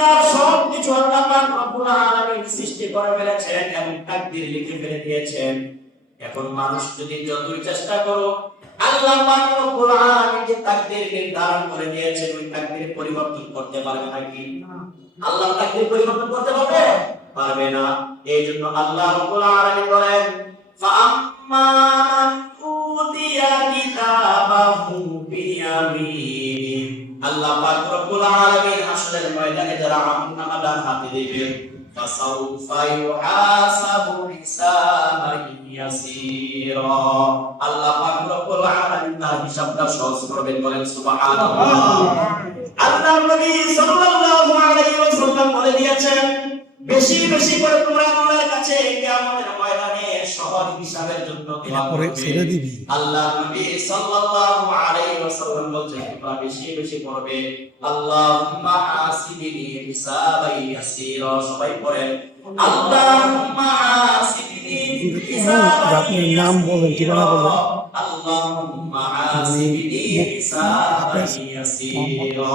দুনিয়ার সব কিছু আল্লাহ পাক রব্বুল আলামিন সৃষ্টি করে ফেলেছেন এবং তাকদীর লিখে ফেলে দিয়েছেন। এখন মানুষ যদি যতই চেষ্টা করো, আল্লাহ পাক রব্বুল আলামিন যে তাকদীর নির্ধারণ করে দিয়েছেন ওই তাকদীর পরিবর্তন করতে পারবে নাকি? আল্লাহ তাকদীর পরিবর্তন করতে পারবে? পারবে না। এই জন্য আল্লাহ রব্বুল আলামিন বলেন, ফাআম্মা মান উতিয়া কিতাবাহু বিয়ামিনি। আল্লাহ পাক রব্বুল আলামিন হাসরের ময়দানে যারা আমলনামা ডান হাতে দিবেন, ফাসাউফা ইউহাসাবু হিসাবান ইয়াসীরা। আল্লাহ পাক রব্বুল আলামিন তার হিসাবটা সহজ করবেন, বলেন সুবহানাল্লাহ। আল্লাহর নবী সাল্লাল্লাহু আলাইহি ওয়াসাল্লাম বলে দিয়েছেন, বেশি বেশি করে তোমরা আল্লাহর কাছে কিয়ামতের ময়দানে সহজ হিসাবের জন্য দোয়া করবে। আল্লাহর নবী সাল্লাল্লাহু আলাইহি ওয়াসাল্লাম বলেছেন, তোমরা বেশি বেশি করবে আল্লাহুম্মা হাসিবনি হিসাবান ইয়াসীরা। সবাই পড়েন, আল্লাহুম্মা হাসিবনি হিসাবান। আপনি নাম বলেন, ঠিকানা বলেন। আল্লাহুম্মা হাসিবনি হিসাবান ইয়াসীরা।